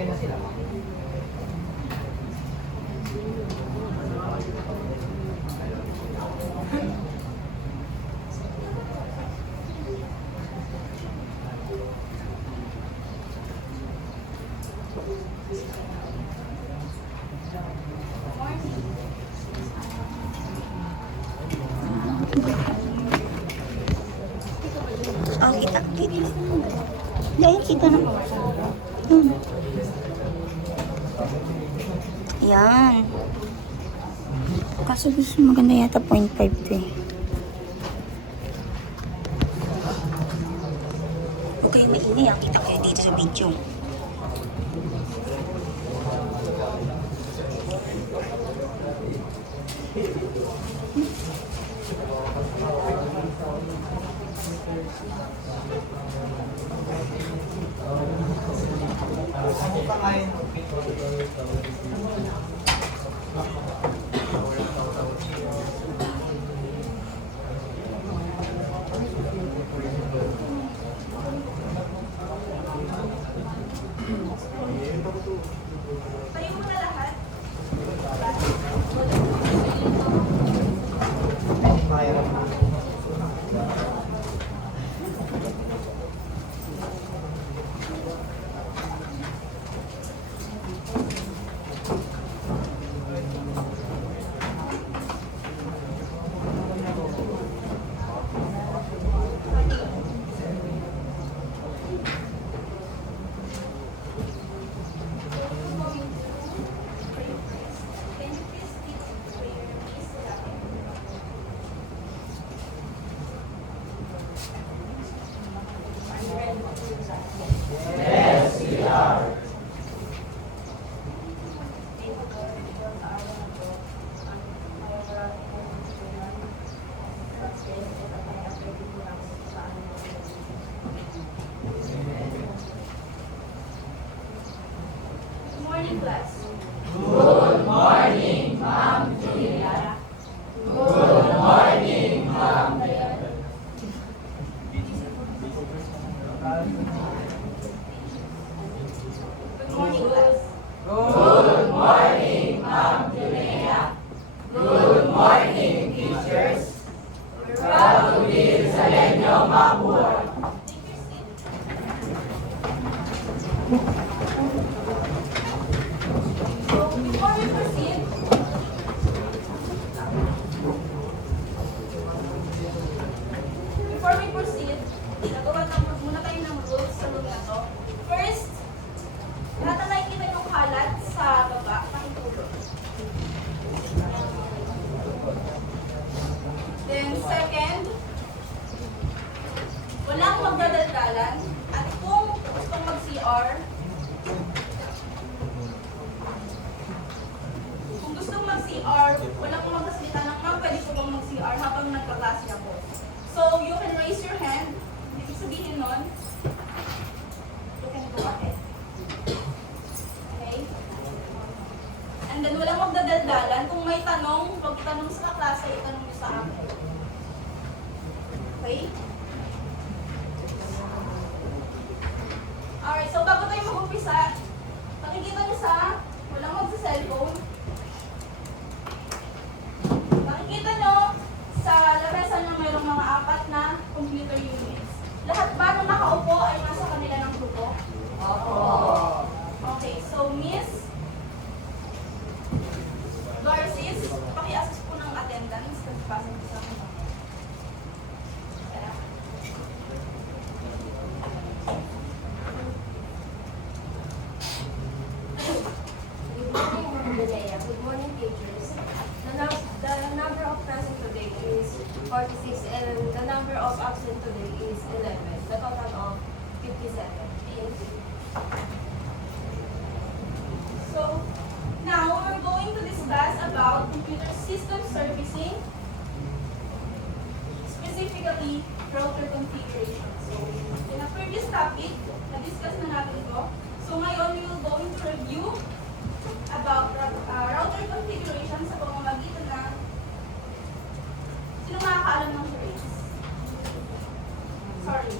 Okay na sila. Oh, kita. Dahil kita na. Yan. Kaso gusto maganda yata 0.5 to eh. Huwag kayong maingay. Kita kayo dito sa video. And then walang magdadaldalan. Kung may tanong, huwag itanong sa klase, itanong niyo sa akin. Okay? Alright, so bago tayo mag-umpisa, nakikita niyo sa, walang magsa-cellphone. Nakikita niyo sa lamesa niyo mayroong mga 4 na computer units. Lahat ba nung nakaupo ay nasa kanila ng grupo? Okay, so Miss Garcis, paki-assist po ng attendance kasi pasok sa akin. Good morning, teachers. The number of present today is 46 and the number of absent today is 11. The total of 57. Thank you. So, now we're going to discuss about computer system servicing, specifically router configuration. So, in a previous topic, na-discuss na natin ito. So, ngayon, we will going to review about router configuration sa pamamagitan ng sino makakaalam ng charades? Sorry.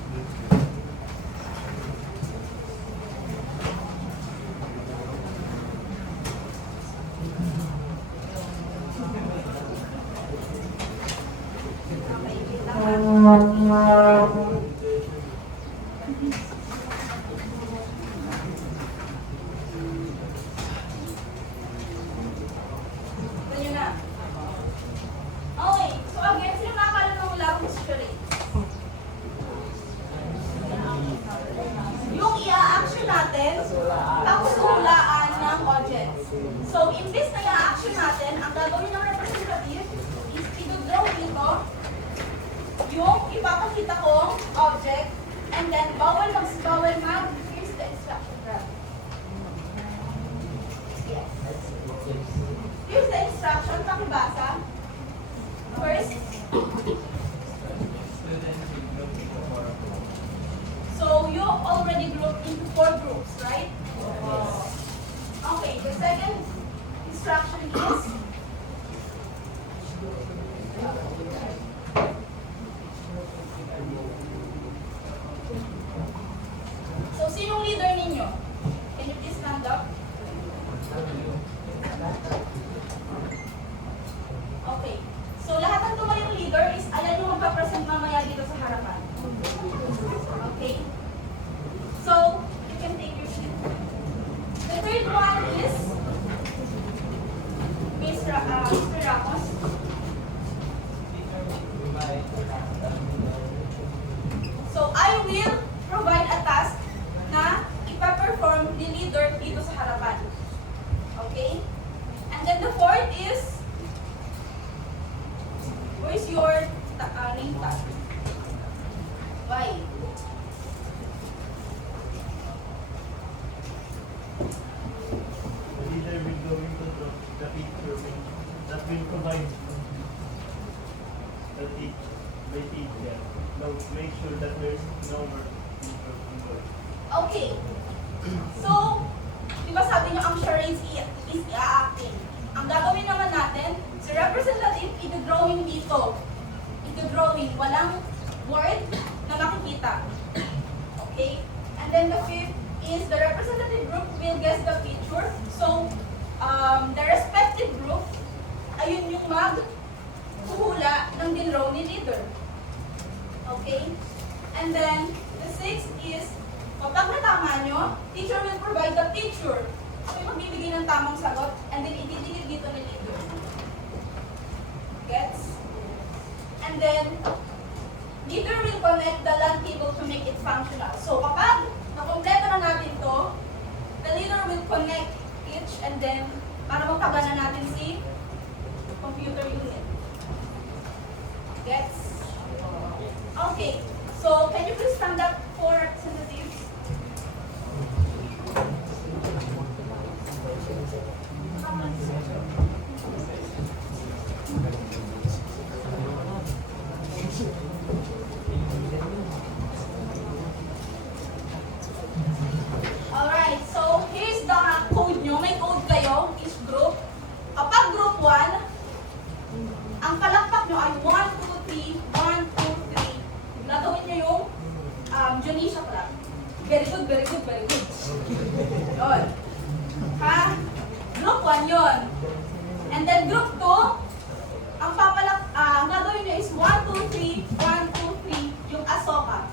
Ganyan na. Okay. So again, sino nakakala ng wala akong charade? Yung i-action natin, tapos hulaan ng audience. So, imbis na i-action natin, ang gagawin ng representative is i-draw dito yung ipapakita kong object, and then bawal mag, here's the instruction graph. Yes. Here's the instruction, pakibasa. First, so you already grouped into 4 groups, right? Okay, the second instruction is so sinong leader ninyo? Can you please stand up? Okay. So lahat ng tumayong leader is ayan yung magpapresent mamaya dito sa harapan. Okay? So, you can take your seat. The third one is Mr. Ramos. So, I will provide a task na ipa-perform ni leader dito sa harapan. Okay? And then the fourth is, where's your name tag? Why? The leader will go into the picture that will provide the teacher. No, make sure that there's no more involved. Okay. So, di ba sabi niyo ang charades is i-acting. Ang gagawin naman natin, si representative, ito-drawing dito. Ito-drawing, walang word na makikita. Okay? And then the fifth is the representative group will guess the feature. So, the respective group, ayun yung maghuhula ng dinraw ni leader. Okay? And then, the sixth is, kapag natama nyo, teacher will provide the picture. So, yung magbibigay ng tamang sagot, and then ititigil dito ni leader. Gets? And then, leader will connect the LAN cable to make it functional. So, kapag nakompleto na natin to, the leader will connect each, and then, para magpagana natin si computer unit. Gets? Okay. So, can you please stand up for representatives? Alright, so here's the code nyo. May code kayo, each group. Kapag group 1, ang palakpak nyo ay 1, 2, 3, 1, 2, 3. Gagawin nyo yung Janisha clap. Very good, very good, very good. Yun. Ha? Group 1 yun. And then group 2, ang gagawin nyo is 1, 2, 3, 1, 2, 3, yung asoka.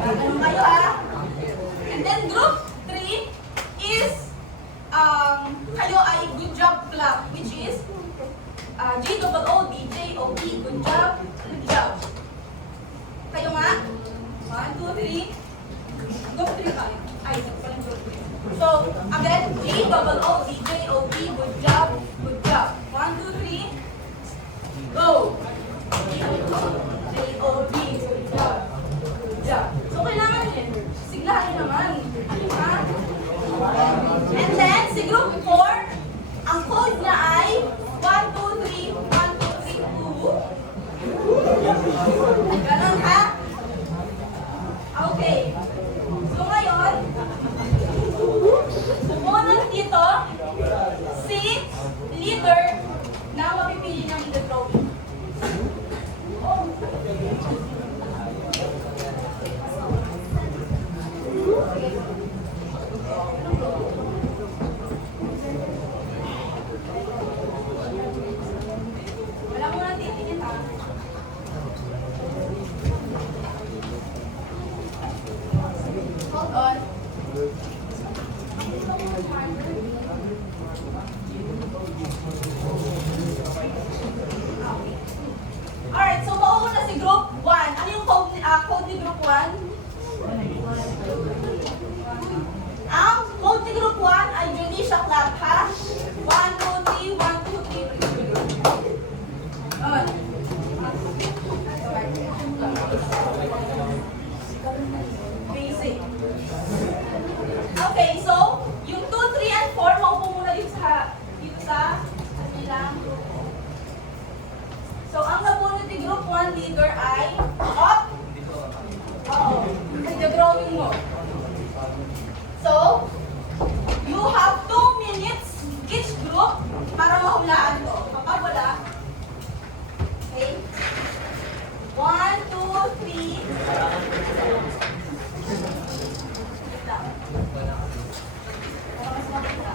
Ganun kayo ha? And then group 3 is, kayo ay good job clap, which is G-O-O-D-J-O-B, good job, good job. Kayo nga? 1, 2, 3. Group 3 tayo. Ay, ito pala yung group 3. So, again, G-O-O-D-J-O-B, good job, good job. 1, 2, 3. Go! G-O-O-D, good job, good job. So, kailangan din. Siglahan naman. Ha? And then, si group 4, ang code niya ay 1, 2, 3, 1, 2, 3, 2. Ganon ha? Okay. So ngayon, sumunod dito si leader na mapipili ng the drawing. Wala mo nang titingin ha. Basic. Okay, so, yung 2, 3, and 4, maupo muna dito sa kanilang grupo. So, ang nabunod ni Group 1 leader ay, up. Oo, nag-drawing mo. So, you have 2 minutes each group para mahulaan to. Kapag wala, okay? 1, 2, 3. Wait lang. Para mas makita.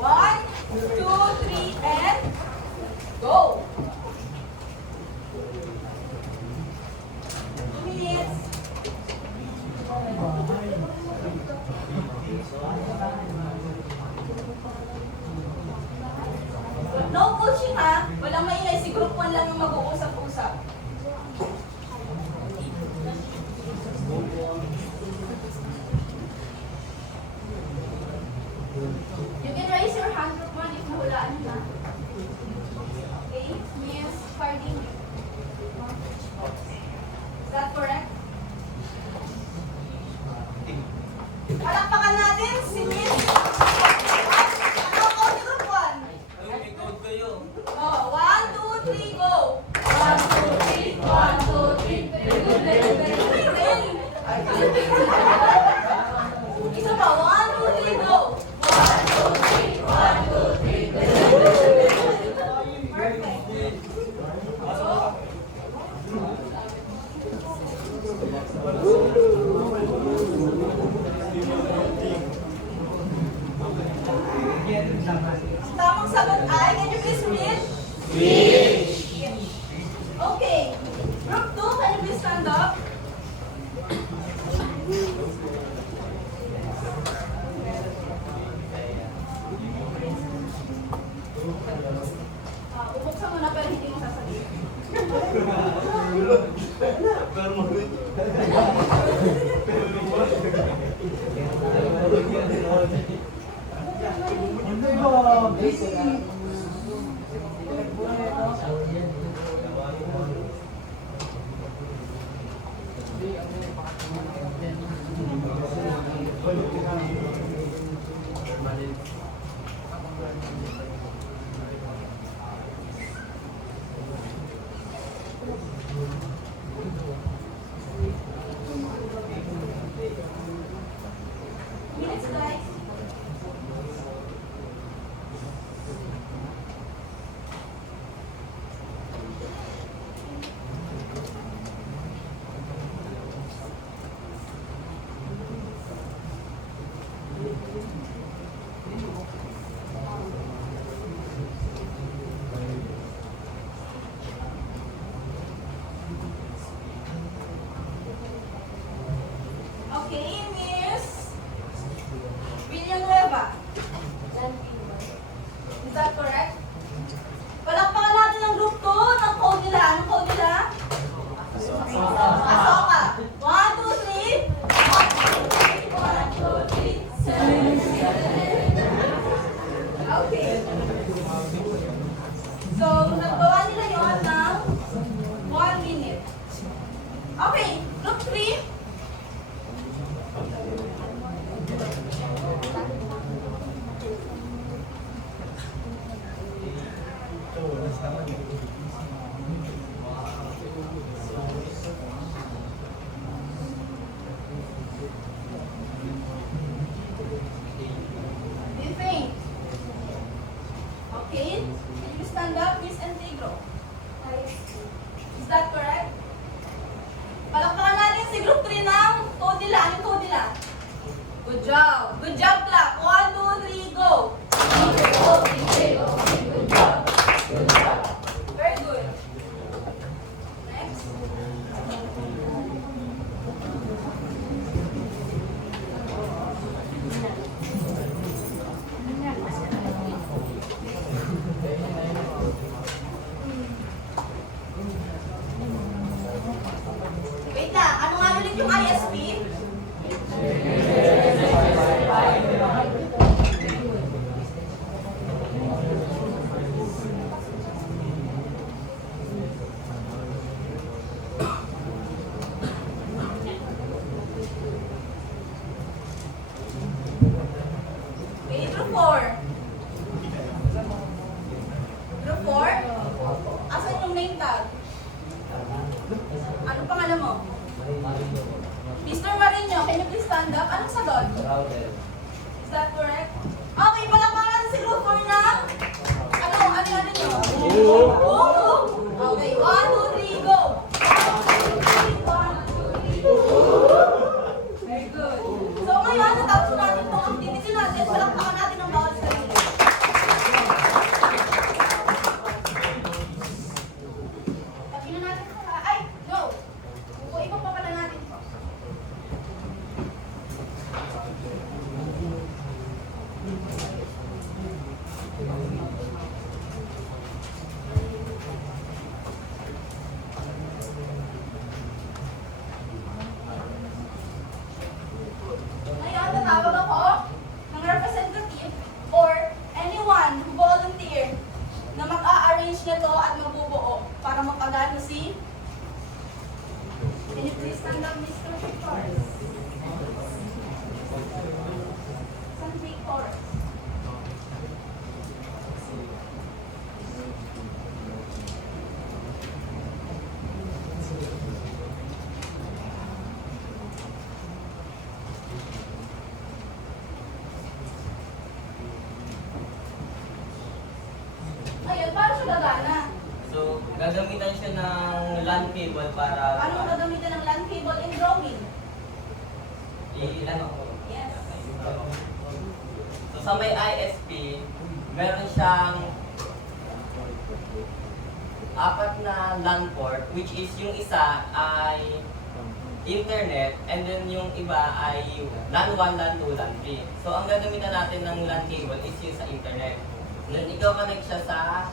1, 2, 3, and go! 2 minutes. No pushing ha. Walang maingay. Si group 1 lang yung mag-uusap-usap. You can raise your hand, group 1, if nahulaan na. Okay, Miss Carding. Is that correct? Palakpakan natin si Miss. Ano ko ni group 1? Oh, 1, 2, 3, go! 1, 2, 3, 1, 2, 3. Very good, very good, very good. Isa pa, 1, 2, 3, go! 1, 2, 3, 1, 2, 3. Very good, very good. Perfect. So, ang tamang sagot ay, can you please read? Okay. Group 2, can you please stand up? Ubuksan mo na pero hindi mo sasabihin. Pero mag-wait. Minutes, guys. Okay, Miss Villanueva. Is that correct? Palakpakan natin ang group 2 ng code nila. Anong code nila? Asoka. 1, 2, 3. 1, 2, 3. 1, 2, 3. Okay. So, nagawa nila yun ng 1 minute. Okay, group 3. You think? Okay. Can you stand up, Miss Antigro? Is that correct? Palakpakan natin si group 3 ng code nila. Anong code nila? Good job. Good job, clap. 1, 2, 3, go. Good job. Very good. Next. Wait lang. Ano nga ulit yung ISP? tag? Ano pangalan mo? Mr. Marino, can you please stand up? Anong sagot? Is that correct? Okay, palakpakan si Lufor na. Ano nyo? Oo. Okay, 1, 2, 3, go! 1, 2, 3. Very good. So ngayon, natapos natin itong activity natin. Palakpakan natin ang bawat sarili. Pati na natin ito. Ay, no! Iba pa pala natin ito. Ngayon, tatawag ako ng representative or anyone who volunteer na mag-a-arrange nito at magbubuo para mapagano si... Can you please stand up, Mr. Victor? San Victor. Ayun, paano siya gagana? So, gagamitan siya ng LAN cable para Paano mo gagamitan ng LAN cable in drawing? ano ko. Yes. So, sa may ISP, meron siyang 4 na LAN port, which is yung isa ay internet, and then yung iba ay LAN 1, LAN 2, LAN 3. So, ang gagamitan natin ng LAN cable is yung sa internet. Then, ikaw connect siya sa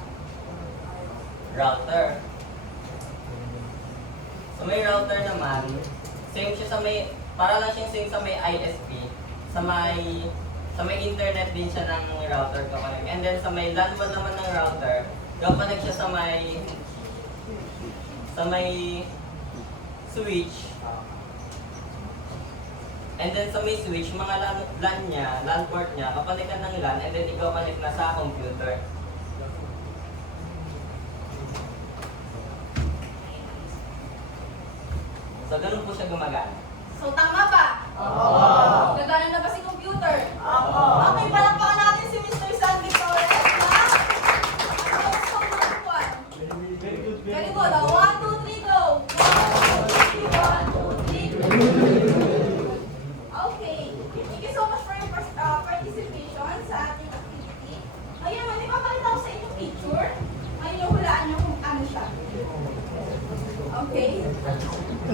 router. So, may router naman, same siya sa may, para lang siyang same sa may ISP, sa may internet din siya ng router ka connect. And then, sa may LAN 1 naman ng router, connect siya sa may switch. And then sa may switch, mga LAN niya, LAN port niya, kapanik ka ng LAN, and then ikaw connect na sa computer. So, ganun po siya gumagana. So, tama ba? Gagana na ba si computer? Okay, palakpakan natin si Mr. San Victor. Very good, Very good. 1, 2, 3, go! 1, 2, 3, 1, 2, 3. Okay. Thank you so much for your participation sa ating activity. Ayun naman, may papakita ko sa inyo picture. Ayun, hulaan nyo kung ano siya. Okay.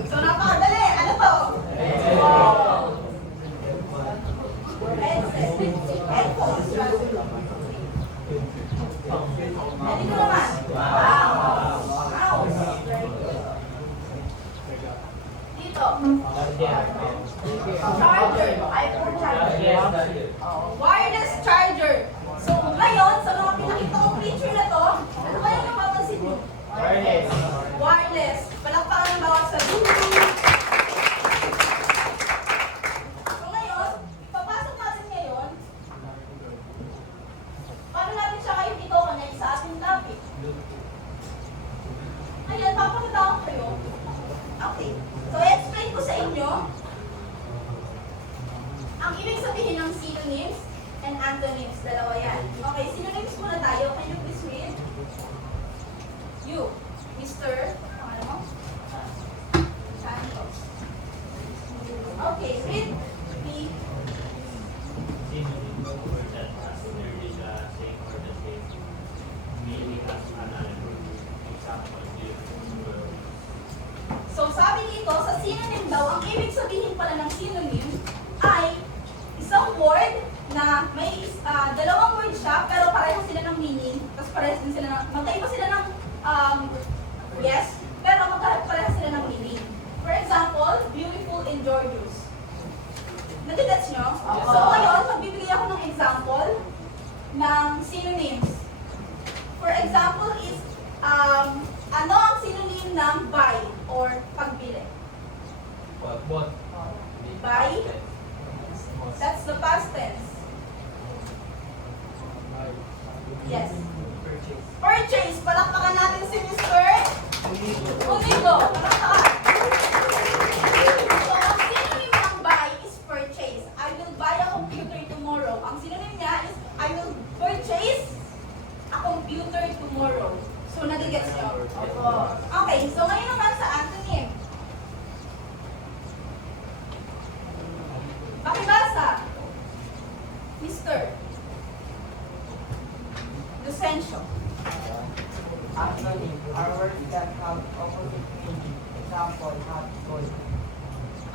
So, napakadali. Ano to? Headset. Headphones. Dito naman. Wow. Dito. Charger. iPhone charger. Wireless charger. So, ngayon, sa mga pinakita kong picture na to, ano kaya napapansin mo? Wireless. Palakpakan ng bawat sabi. So ngayon, ipapasok natin ngayon, paano natin siya kayo dito connect sa ating topic? Ayan, papakita ko kayo. Okay. So, i-explain ko sa inyo ang ibig sabihin ng synonyms and antonyms. Dalawa yan. Okay, synonyms muna tayo. Can you please read? You, Mr. Ano mo? Santos. Okay, read the So sabi dito, sa synonym daw, ang ibig sabihin pala ng synonym ay isang word na may dalawang word siya, pero pareho sila ng meaning. Tapos pareho din sila ng, magkaiba sila ng yes, pero magkapareho sila ng meaning. For example, beautiful and gorgeous. Nagigets nyo? So ngayon, magbibigay ako ng example ng synonyms. For example is, ano ang synonym ng buy or pagbili? Buy? That's the past tense. Yes. Purchase. Palakpakan natin si Mr.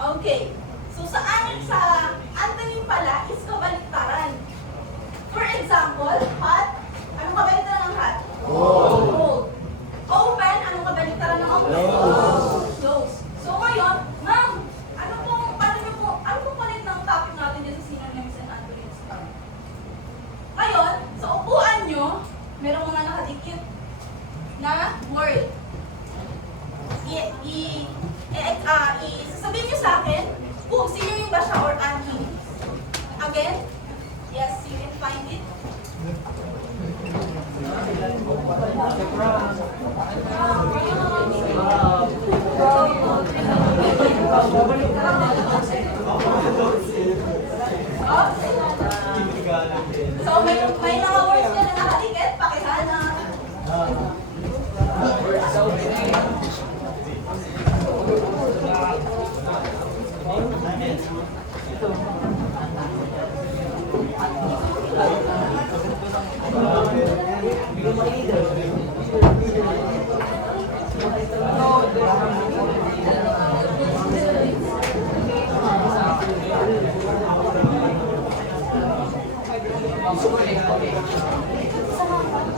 Okay. So sa antonym pala is kabaliktaran. For example, hot. Anong kabaliktaran ng hot? Cold. Open. Anong kabaliktaran ng open? Close. So ngayon, ma'am, ano pong palit ng topic natin dyan sa synonyms and antonyms? Ngayon, sa upuan nyo, merong mga nakadikit na word. Sasabihin nyo sa akin kung synonym ba siya or antonym. Again, yes, you can find it. So, may mga words ka na nakadikit, pakihanap.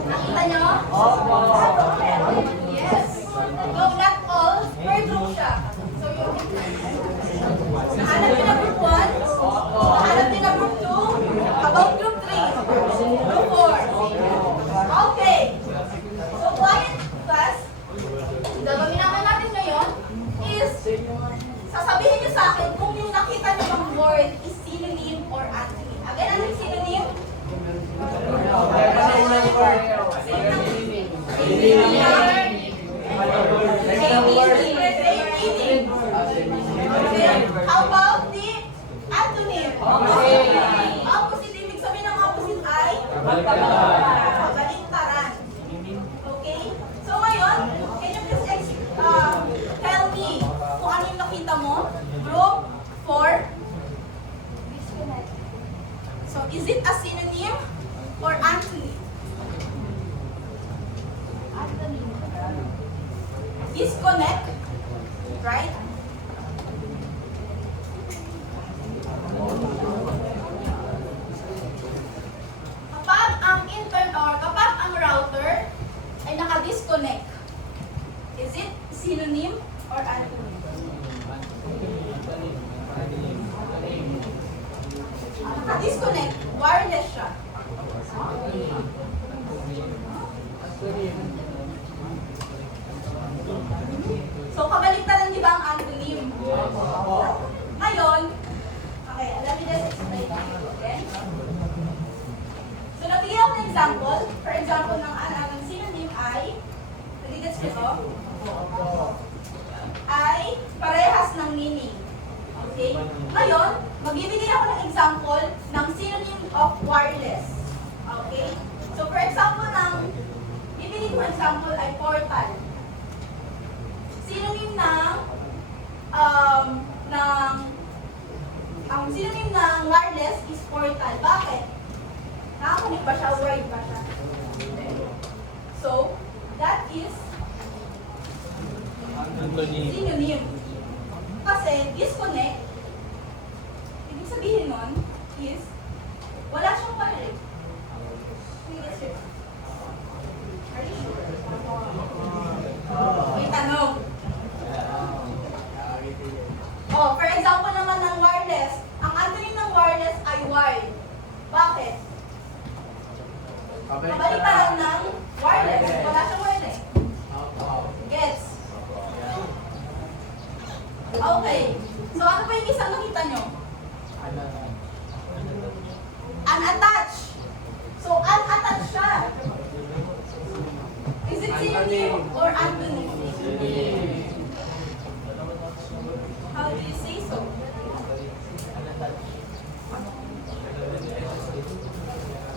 Nakita nyo? Yes. No, not all. Per group siya. So, nahanap nyo na group 1. Nahanap nyo na group 2. About group 3. Group 4. Okay. So, quiet class. Ang gagawin naman natin ngayon is sasabihin nyo sa akin kung yung nakita nyo yung word is synonym or antonym. Again, ano yung synonym? How about the antonym? Opposite, ibig sabihin ng opposite ay? Kabaliktaran. Okay? So ngayon, can you please tell me kung ano yung nakita mo? Group 4. So is it a synonym or antonym? Disconnect, right? Kapag ang router ay naka-disconnect, is it synonym or antonym? Naka-disconnect, wireless siya. So, kabaliktaran di ba ang antonym? Ngayon, okay, let me just explain to you again. So, nabigyan ako ng example. For example, ng synonym ay, nagigets ko ito, ay parehas ng meaning. Okay? Ngayon, magbibigay ako ng example ng synonym of wireless. Okay? So, for example, bibigay ko example ay portal. Synonym ang synonym ng wireless is portal. Bakit? Nakakunik ba siya? Word ba siya? So, that is synonym. Kasi disconnect, ibig sabihin nun is wala siyang wire. Are you sure? May tanong. Oh, for example naman ng wireless, ang antonym ng wireless ay wired. Bakit? Kabaliktaran ng wireless. Wala siyang wire eh. Gets? Okay. So, ano pa yung isang nakita nyo? Unattached. So, unattached siya. Is it synonym or antonym? How do you say so?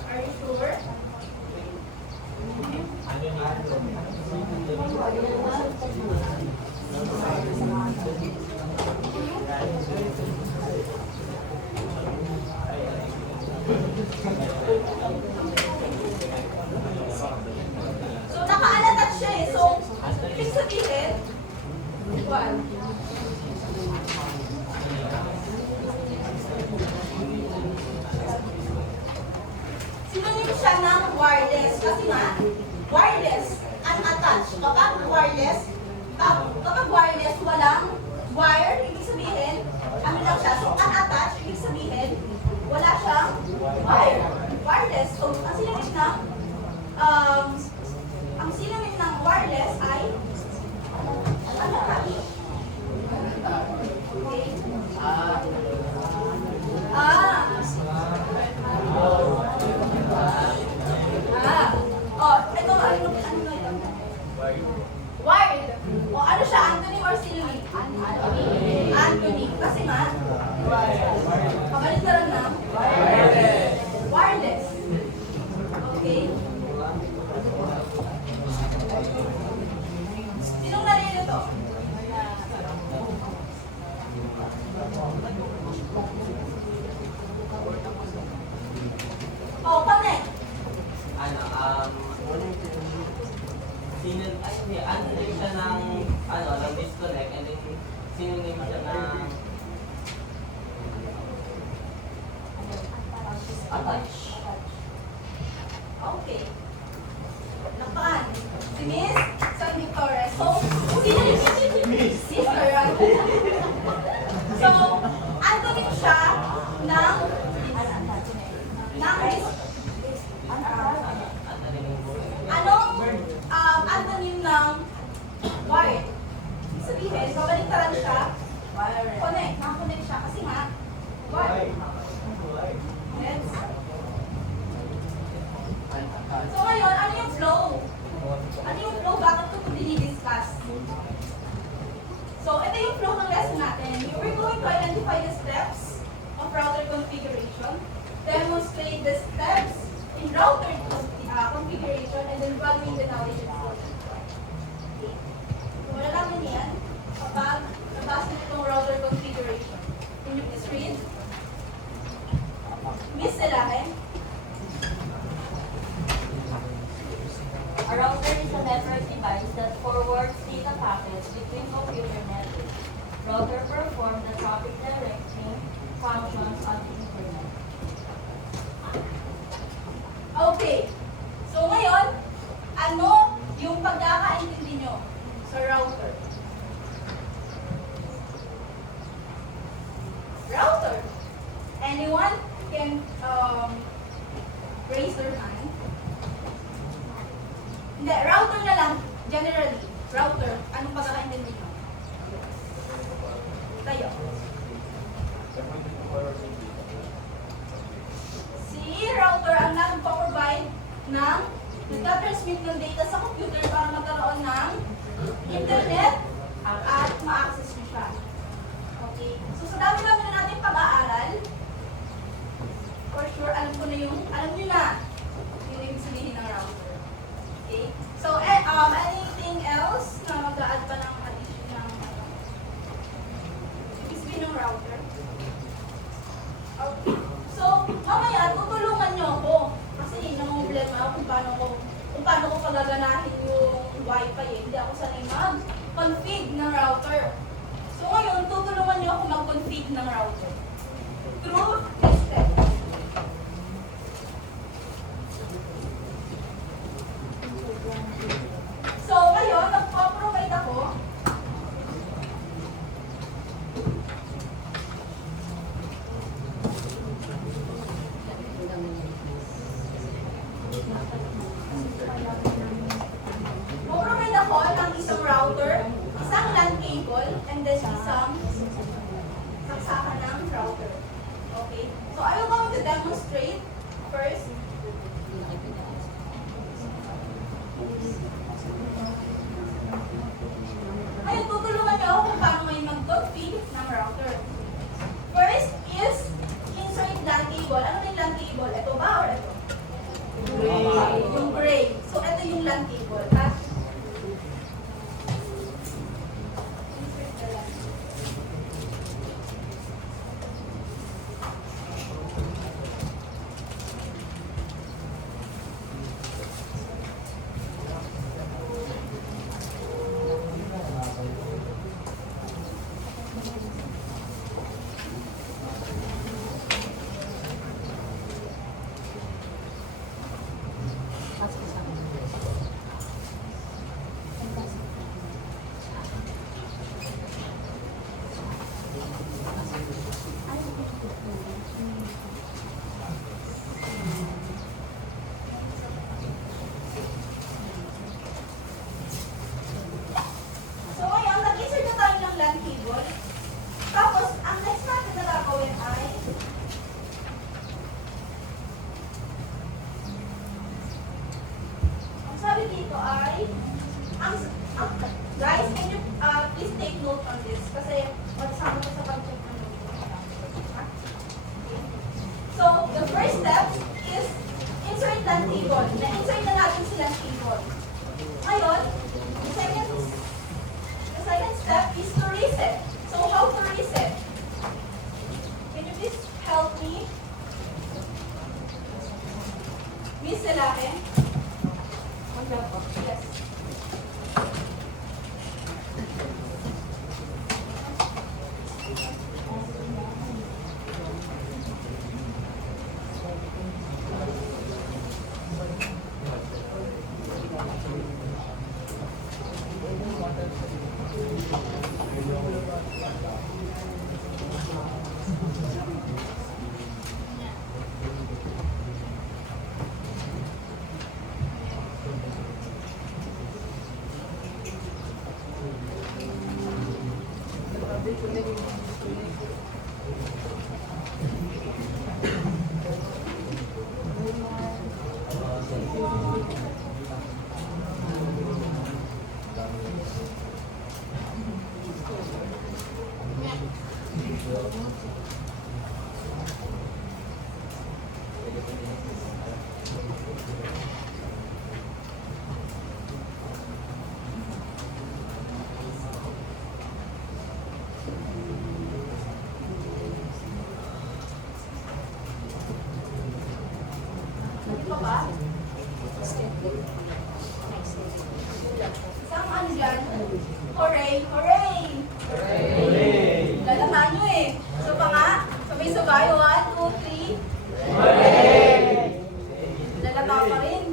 Are you sure? One. Synonym siya ng wireless kasi nga, wireless, unattached. Kapag wireless, walang wire, ibig sabihin, ano lang siya, so unattached, ibig sabihin, wala siyang wire. Wireless, so ang synonym ng wireless ay unattached. Okay. Ito, ano ito? Wired. O, ano siya? Antonym or synonym? Antonym. Kasi nga, kabalit ng wireless. Okay? Sinong nalilito? Oh, connect. Synonym siya ng, ng disconnect, and then synonym siya ng attach. Okay. Napan. Si Miss San Victoria. So, sino yung Miss? Right? So, antonym siya ng anong antonym ng wire? Ibig sabihin, babaliktaran siya, connect. Nakakonect siya kasi nga, wire. Yes. So ngayon, ano yung flow? Ano yung flow? Bakit ito dinidiscuss? So, ito yung flow ng lesson natin. We're going to identify the steps of router configuration, demonstrate the steps in router configuration, and then evaluate the knowledge and skills. Okay. So, malalaman yan kapag nabasa nyo itong router configuration. Can you please read? Miss Elahe? A router is a network device that forwards data packets between computer networks. Router performs the traffic directing functions on the internet. Okay. So ngayon, ano yung pagkakaintindi nyo sa router? Router. Anyone can raise their hand? Hindi, router na lang. Generally, router. Anong pagkakaintindi nyo? Tayo. Si router ang nagpo-provide ng nagka-transmit ng data sa computer para magkaroon ng internet at ma-access nyo siya. Okay? So sa dami-dami na natin pag-aaral, for sure, alam nyo na yung ibig sabihin ng router. Okay? So, anything else na mag-a-add pa ng addition ng ibig sabihin ng router? Okay. So, mamaya, tutulungan nyo ako. Kasi problema ako kung paano ko pagaganahin yung wifi eh. Hindi ako sanay mag-config ng router. So ngayon, tutulungan nyo ako mag-config ng router. Through this step. So ngayon, nagpo-provide ako ng isang router, isang LAN cable, and then isang saksakan ng router. Okay? So I will going to demonstrate first. Ayun, tutulungan niyo ako kung paano may mag-config ng router. First is insert LAN cable. Ano yung LAN cable? Ito ba or ito? Gray. Yung gray. So ito yung LAN cable. At Ano pa ba? Isang ano dyan? Hooray! Hooray! Hooray! Lalaman nyo eh. So pa nga, sabay-sabay. 1, 2, 3. Hooray! Lalata pa rin.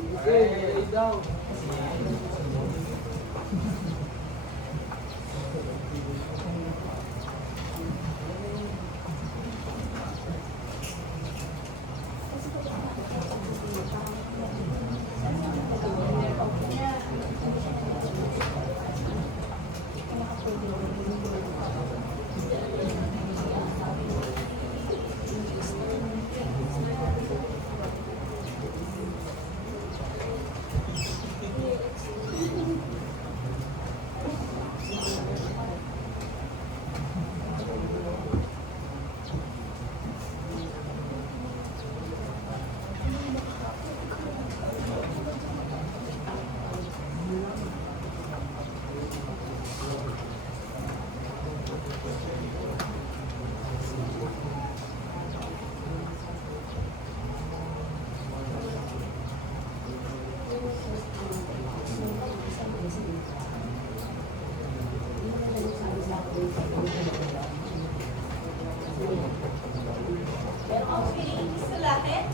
Okay, gusto lahat?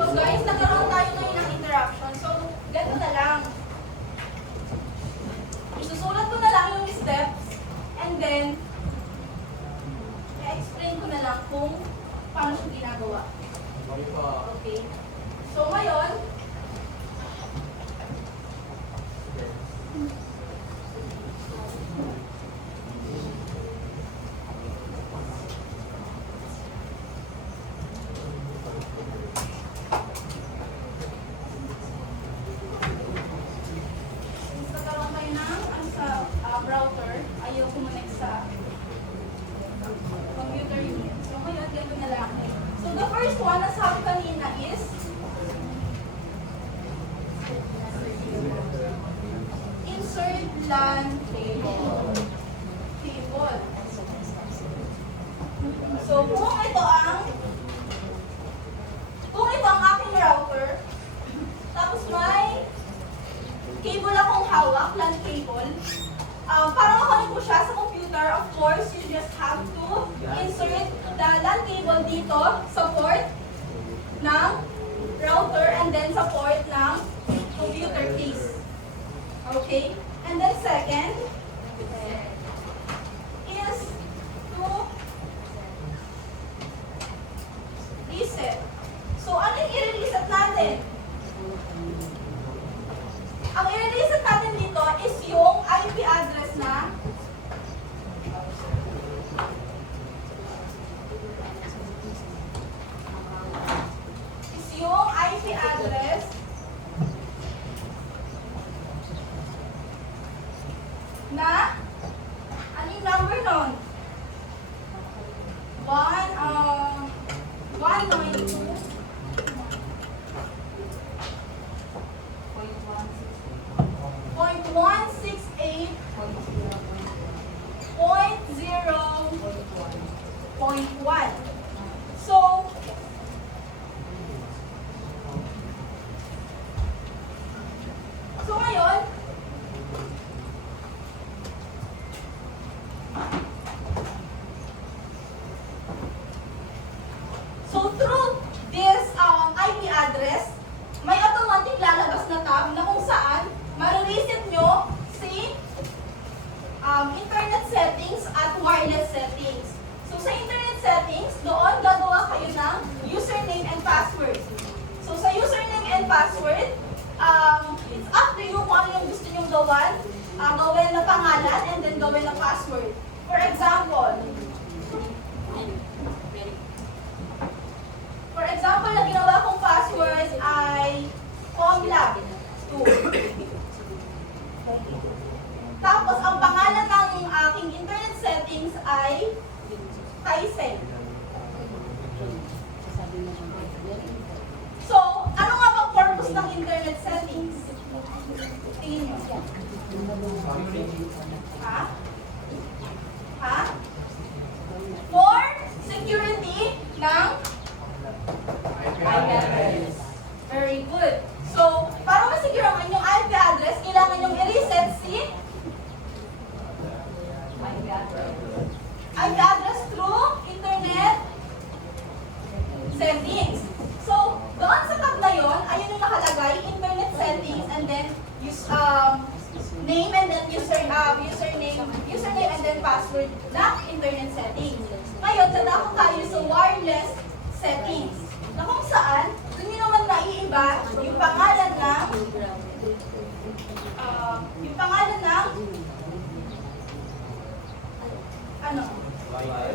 So guys, nagkaroon tayo ngayon ng interaction. So, ganito na lang. Isusulat ko na lang yung steps and then i-explain ko na lang kung paano siya ginagawa. Okay? So ngayon, So, kung ito ang aking router, tapos may cable akong hawak, LAN cable, para makunin ko siya sa computer, of course, you just have to insert the LAN cable dito sa port ng router and then sa port ng computer case. Okay? And then second is to reset. So, ano yung i-reset natin? Ang i-reset natin dito is yung IP address na na ano yung number nun? 192.168.168.0.1. So ngayon, through this IP address, may automatic lalabas na tab na kung saan ma-reset nyo si internet settings at wireless settings. So sa internet settings, doon gagawa kayo ng username and password. So sa username and password, it's up to you kung ano yung gusto nyong gawin na pangalan and then gawin na password. For example, na ginawa kong password ay comlab2. Tapos, ang pangalan ng aking internet settings ay Tyson. So, ano nga bang purpose ng internet settings? Tingin nyo. Ha? For security ng IP address. Very good. So, para ma-secure ang inyong IP address, kailangan nyong i-reset si IP address through internet settings. So, doon sa tab na yun, ayun yung nakalagay, internet settings, and then use name and then username and then password na internet settings. Ngayon, tadako tayo sa wireless settings. Na kung saan, doon nyo naman naiiba yung pangalan ng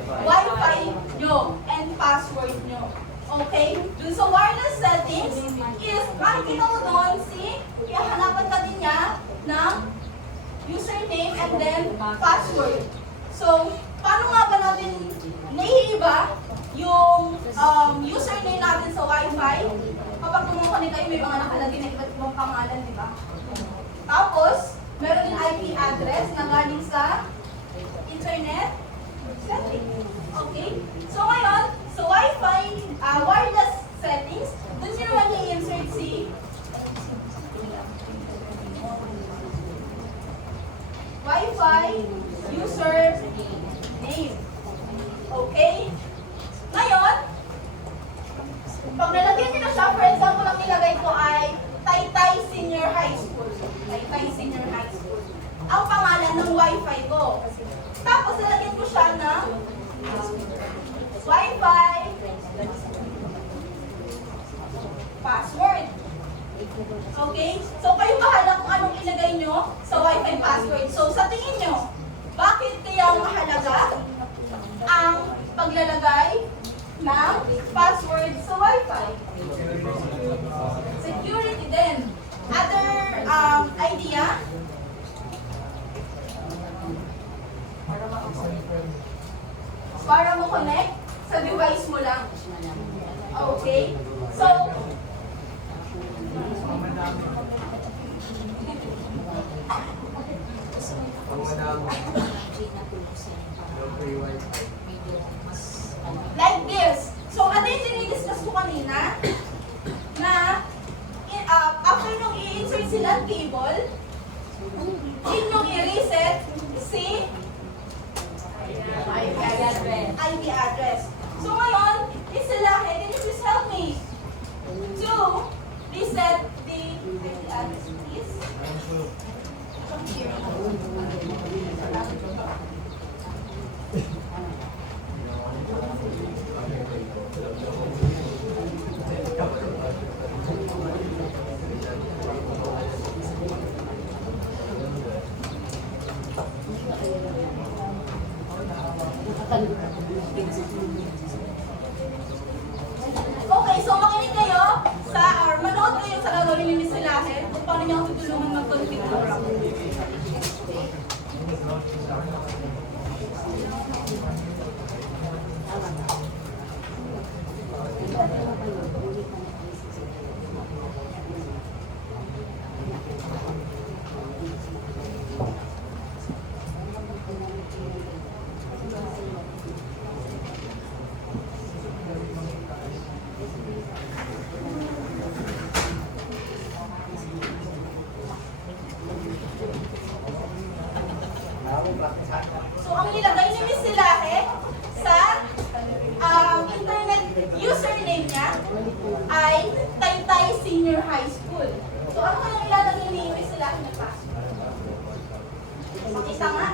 Wi-Fi nyo and password nyo. Okay? Dun sa wireless settings is, makikita mo doon hahanapan ka din niya ng username and then password. So, paano nga ba natin naiiba yung username natin sa Wi-Fi? Kapag kumukunik kayo, may mga nakalagay na iba't ibang pangalan, di ba? Tapos, meron yung IP address na galing sa internet settings. Okay? So ngayon, sa Wi-Fi, wireless settings, dun nyo naman i-insert si Wi-Fi user name. Okay? Ngayon, pag nalagyan nyo na siya, for example, ang nilagay ko ay Taytay Senior High School. Taytay Senior High School. Ang pangalan ng Wi-Fi ko. Tapos, nalagyan ko siya ng Wi-Fi password. Okay? So, kayo bahala kung anong ilagay nyo sa Wi-Fi password. So, sa tingin nyo, bakit kaya mahalaga ang paglalagay ng password sa Wi-Fi? Security din. Other idea? Para mo connect sa device mo lang. Okay? So, si IP address. IP address. So ngayon, Miss Silahe, can you please help me to reset the IP address, please? Okay, so makinig kayo or manood kayo sa gagawin ni Miss Silahe kung paano niya ako tutulungan mag-configure ako. So, ang nilagay ni Miss Silahe sa internet username niya ay Taytay Senior High School. So, ano kayang ilalagay ni Miss Silahe na password? Pakita nga.